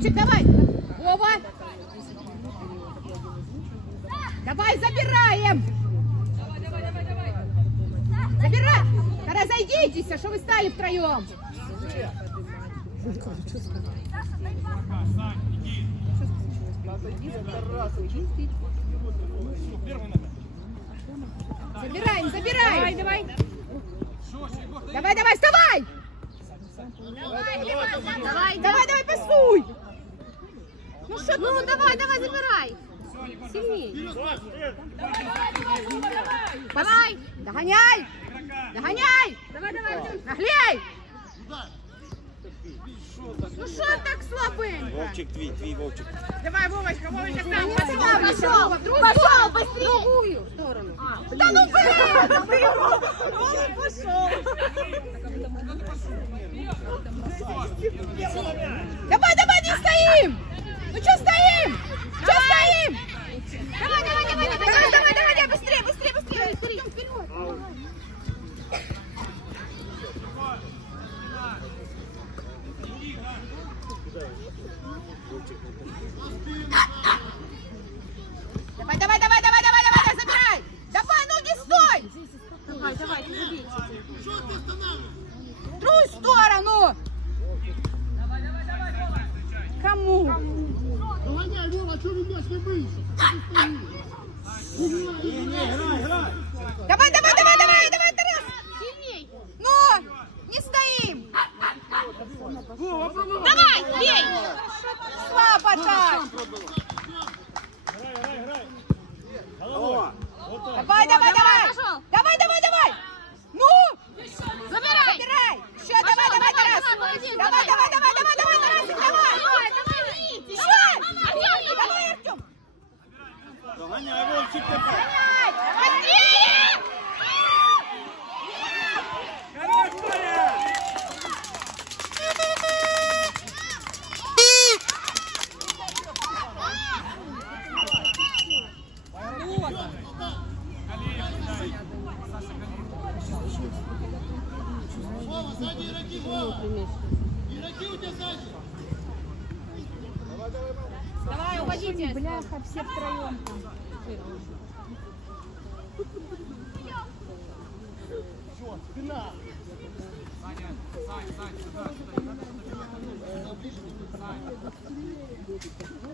Вовчик, давай! Вова! Давай, забираем! Забирай! Да разойдитесь, а что вы стали втроем? Забираем, забираем! Давай, давай! Давай, давай, вставай! Давай, давай, давай, пасуй! Ну что, ну давай, давай, забирай! Сильней! Давай! Догоняй! Догоняй! Давай, давай, Наглей! Ну что так слабенько? Вовчик твій, твій Вовчик. Давай, Вовочка, Вовочка, знаю, пошел, пошел, быстрее. другую сторону. Да ну блин! Он пошел. Давай, давай, не стоим! Ну что стоим? Что стоим? Давай, давай, давай, давай, давай, давай, давай, давай, быстрее, быстрее, быстрее, быстрее, вперед. Давай, давай, давай, давай, давай, давай, забирай! Давай, ну не стой! Давай, давай, забейте. В другую сторону! Кому? Доганяй, Вова, чого він м'яч не вийшов? Давай, давай, давай, давай, давай, Тарас! Сильней. Ну, не стоим! Давай, бей. Слабо так! Голова. Давай, давай, давай! пошел. Давай, давай, давай! Ну! Забирай. Забирай! Еще, давай, давай, Тарас! давай, молодец, Давай, давай, давай, давай, давай, Тарасик, давай! Давай, давай, Витя. Еще! Давай, Артем! Доганяй, Вовчик тепер. Давай! Быстрее! Хорош, Коля! Вова, сзади игроки, Вова! Игроки у тебя сзади! Давай, уводите. Бляха, все втроем.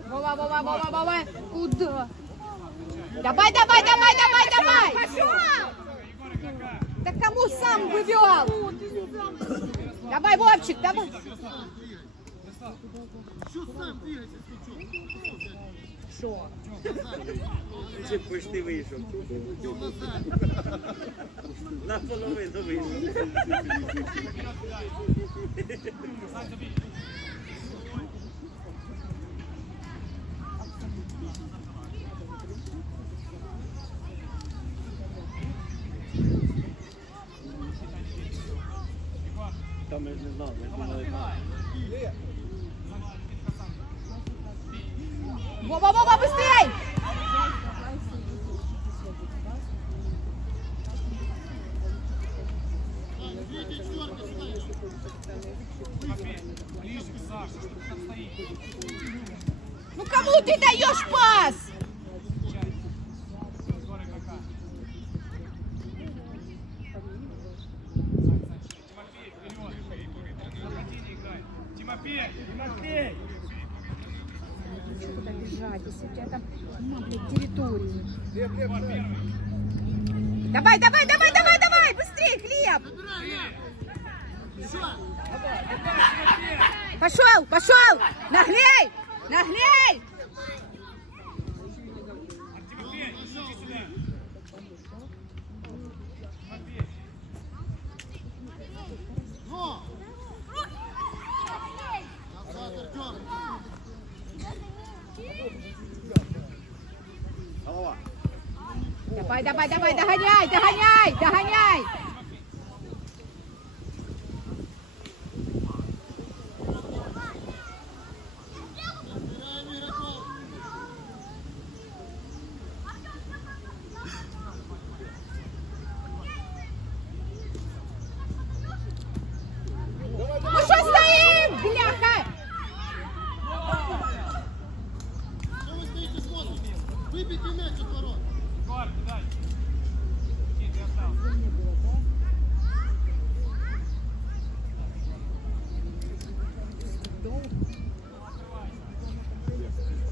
Вова, Вова, Вова, Вова, куда? Давай, давай, давай, давай, давай! Да кому сам вывел? Давай, Вовчик, давай. Что сам двигайся мячом? Чи почти вийшов. Наполовину вийшов. Та ми ж не ми думали, так. Вова, Вова, быстрей! Ну кому ты даешь пас? Куда бежать, если у тебя там, ну, блядь, территории. Давай, давай, давай, давай, давай, быстрее, Глеб! Пошел, пошел! Наглей! Наглей!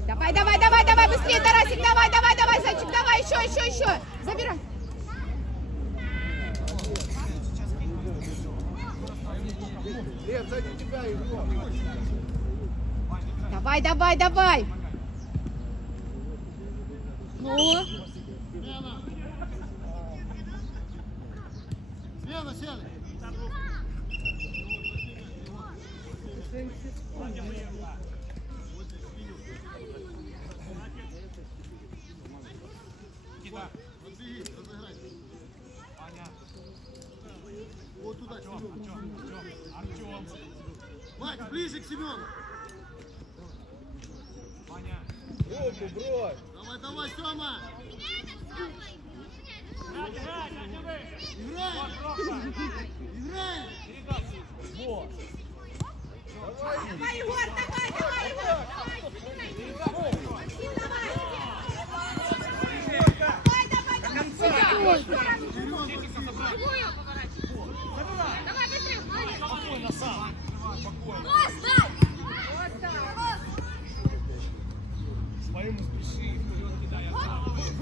Давай, давай, давай, давай, быстрее, Тарасик, давай, давай, давай, зайчик, давай, еще, еще, еще. Забирай. Давай, давай, давай. Ну. Вот туда, к Семену. Мать, ближе к Семену. Руку брось. Давай, давай, Сема. Играй. Играй. давай, Егор, давай, давай, Егор. Другую поворачивай. Давай, быстрее. Молодец. Нос дай. Вот так. Забирай.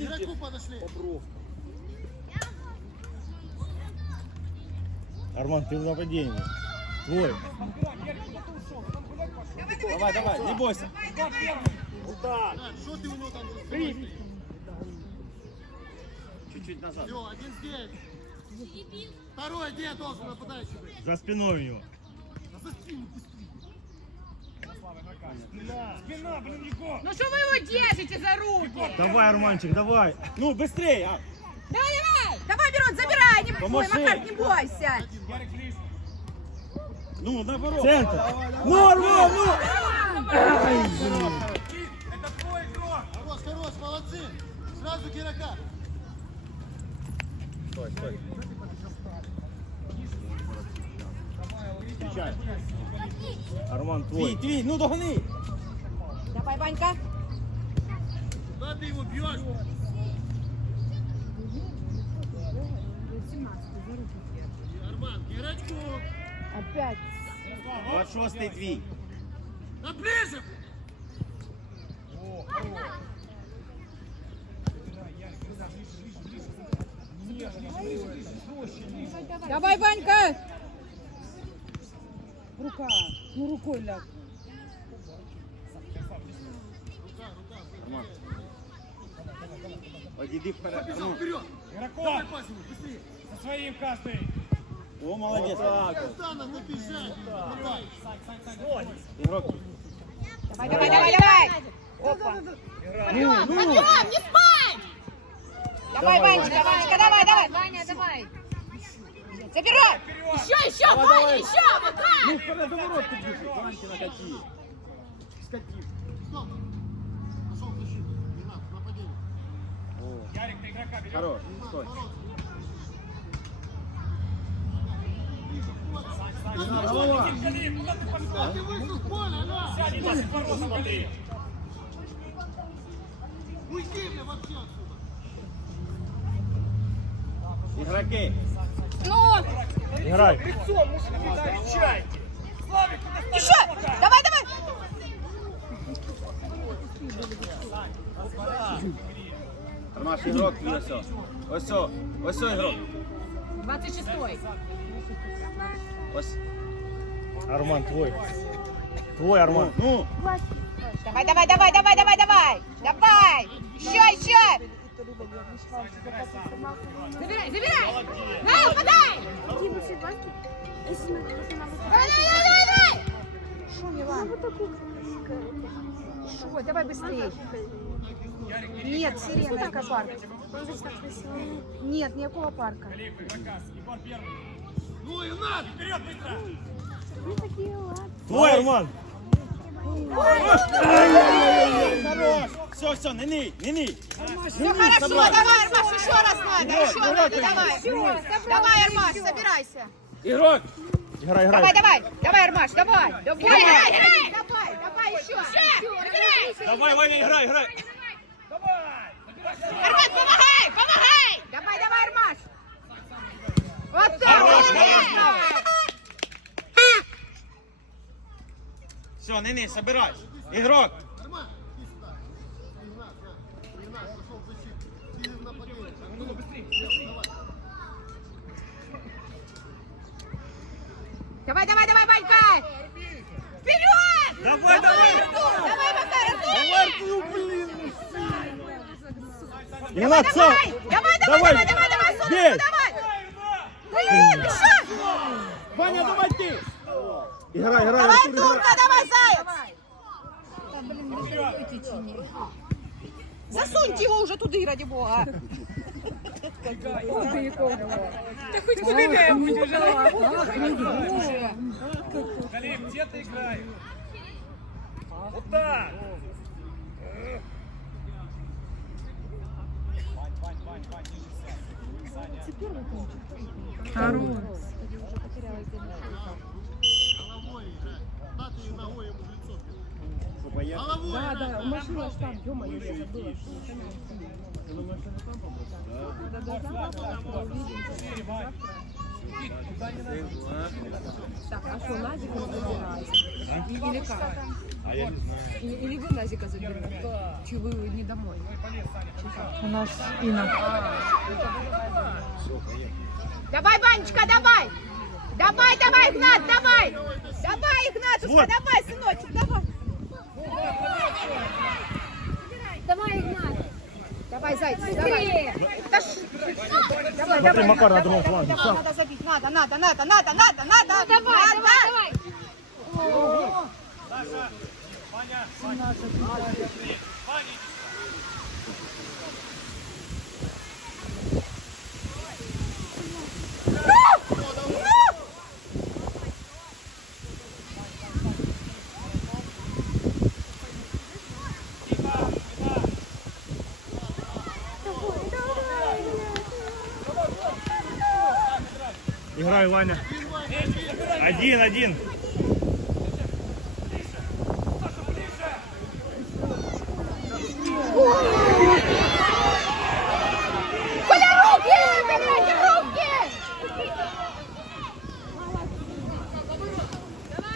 игроку подошли. Арман, ты в нападении. Твой. Давай, давай, не бойся. Удар. Что ты у него там? Чуть-чуть назад. Все, один здесь. Второй где должен нападающий быть? За спиной у него. За спину. Спина. Спина, блин, Егор. Ну что вы его держите за руки? Давай, Арманчик, давай. Ну, быстрее. а. Давай, давай. Давай, Берон, забирай. Не, Ой. Макар, не бойся. Ну, наоборот. Центр. Ну, Арман, ну. Это твой игрок. Хорош, хорош, молодцы. Сразу к игрока. Стой, стой. Встречай. Арман, твой. Твій, ну догони. Давай, Ванька. Куда ты его бьешь? Арман, к игрочку. Опять. 26-й твій. Да ближе! Давай, Ванька! Рука. Ну рукой ляг. Подійди вперед. Побежал Ну. вперед! Игроков пас ему, быстрее! со своим каждый. О, молодець. Так. Станом набежать! Давай! Ігрок. Давай, давай, давай, давай! Опа! Подъем, подъем, не спать! Давай, Ванечка, Ванечка, давай, давай! Ваня, давай! Забирай! Еще, еще, Ваня, еще! Вот так! Ну, вперед до ворот тут біжи. Ваньки накати. Скати. Стоп! Пошел в защиту! Не надо, нападение! О, Ярик, ты игрока берешь. хорош. Стой. Ты? Ты. Уйди мне вообще отсюда! Ігроки. Ну, Играй. Лицом мужчина, не встречайте. Славик, ты еще! Давай, давай! Армаш, ігрок твій ось. о. Ось, о. ось о, ігрок. 26-й. Ось. Арман, твой. Твой Арман. Ну, Давай, давай, давай, давай, давай, давай! Давай! Еще, еще! Забирай, забирай! На, подай! Давай, давай, давай, давай! Шо, Милан? Шо, давай быстрее. Нет, сирена, экопарк. Нет, никакого парка. Ну и надо! вперед быстро. Твой Арман. хорош. Все, все, не ний, не ний. Все хорошо, давай, Армаш, еще раз надо, еще надо, давай. Давай, Армаш, собирайся. Ігрок. Играй, Давай, играй. давай, давай, Армаш, давай. Давай, Играй, играй! давай, давай еще. Давай, Ваня, играй, играй. Арман, помогай, помогай! Давай, давай, Армаш. Вот так. Молодец. Все, не ний, собирай. Ігрок. Нормально! Иди сюда! Игнат, да! Игнат, пошел в защиту! Иди в нападение! Ну, быстрее! Давай! Давай, давай, давай, Ванька. Вперед! Давай, давай. Артур, давай, Макар, Артур. Игнат, сам. Давай, давай, давай, давай, давай, давай, Сонечка, Бей. давай. Блин, еще. Ваня, давай ти. Играй, играй, Давай, Артур, играй. Артурка, давай, заяц. Засуньте его уже туда, ради бога. Галим, где ты играешь? Вот так. Вань, Вань, Вань, Вань, ниже сядь. Саня. Головой играй! Да ты ногой ему играй! Да, машина Шире, Вань. Или как? Или, вы Назика заберете? Че вы не домой? Давай, Ванечка, давай. Давай, давай, Игнат, давай. Давай, Игнатушка, Вот. давай, сыночек, давай. Давай, Игнат! Давай, зайчик, давай. Да ш- Давай, Смотри, давай, Макар на давай, другом давай, фланге, давай, сам. Надо забить, надо, надо, надо, надо, надо, надо. Давай, надо. давай, давай! Саша, Ваня, Ваня. Ваня, иди Играй, Ваня. Один, один.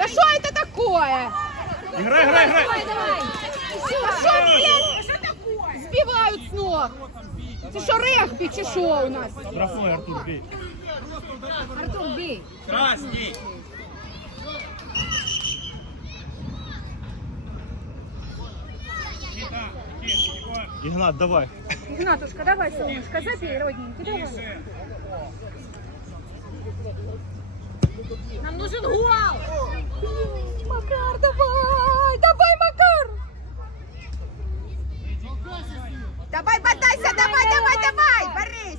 Что такое? Играй, играй, играй. Давай, давай! Да что, блин? ног. Це що регбі чи що у нас? Штрафной, Артур, бей. Артур, бій. Красний. Игнат, давай. Игнатушка, давай, солнышко, забей, родненький, давай. Нам нужен гол! Макар, давай! Давай, Макар! Давай, бодайся, давай, давай, давай! Борис!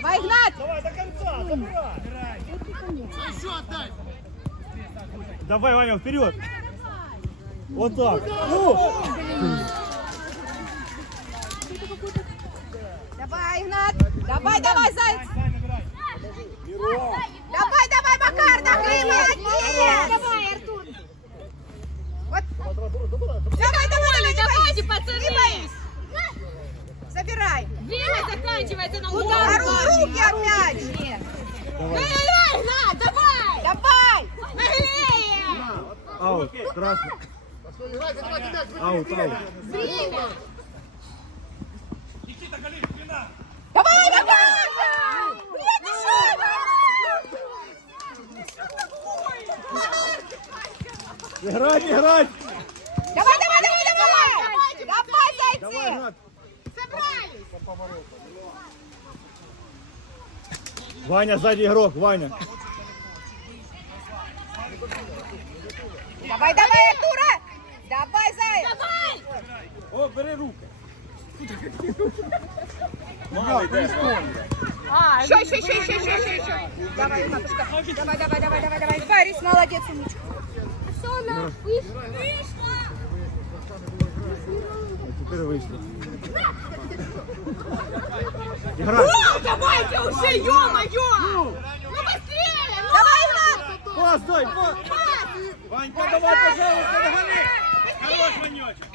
Давай, Игнат! Давай до конца, забирай. Еще отдай! Давай, Ваня, вперед. Вот так. Ну. Давай, Игнат! Давай, давай, Заяц! Давай, давай, Макар, давай, молодец! Давай, Артур! Вот. Давай, давай, давай, Давайте, Не пацаны! Забирай! Время заканчивается на удар! ру- руки опять! Давай, Игнат, давай! Давай! Наглее! Аут, красный. Аут, аут. Время! Никита, Галин, спина. Давай, давай! Играть, играть. Давай, давай, давай, давай! Давай, зайцы! Давай, Игнат. Ваня, сзади игрок, Ваня. Давай, давай, Артура! Давай, заяц! О, бери руки. Молодець. Еще, еще, еще, еще, еще, еще, еще. Давай, матушка. Давай, давай, давай, давай, давай. Борис, молодец, умничка. Теперь вышли. Играть. Давайте уже, ё-моё! Ну быстрее! Давай, Игнат! Пас, дай, пас. Ванька, давай, пожалуйста, догони. Хорош, Ванечек.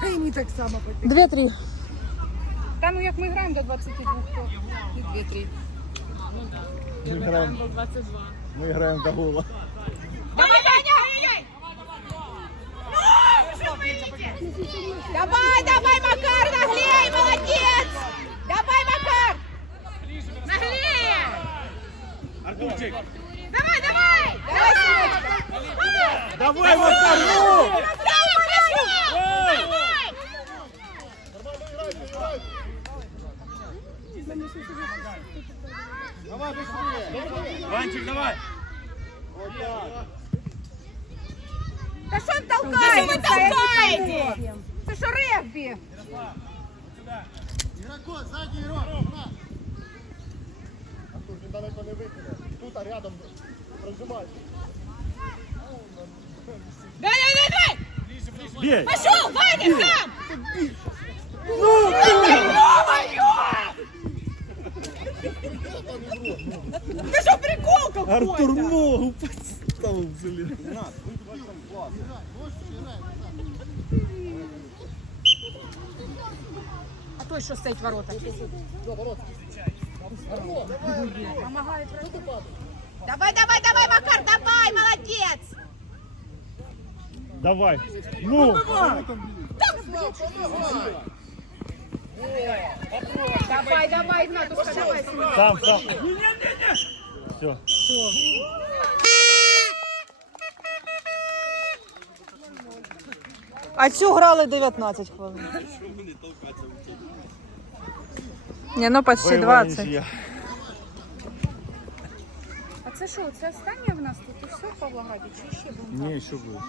Та й мені так само потрібно. Две-три. Та ну як ми граємо до 22, то і 2-3. Мы играем, До 22. мы играем до гола. Давай, давай, Макар, наглей, молодец! Давай, Макар! Наглее! Артурчик. Давай, давай! Давай! Давай, Макар, ну! Давай, быстрее! Ванчик, давай. Да что он Да что толкает? вы толкаете? Это что регби? Сзади игрок! игра. Артур, недалеко не викине. Тут, а рядом прожимай. Давай, давай, давай! Бей! Пошел, Ваня, сам! Ты что, прикол какой? Артур ногу подставил, блин. Що стоїть в воротах. Давай, давай, давай, Макар, давай, молодец! Давай. Ну! Давай, давай, Игнатушка, давай. Там, там. Все. А цю грали 19 хвилин. Ні, ну почти 20. А це що, це останнє в нас тут і все, Павлограді? Чи ще буде? Не, еще будет.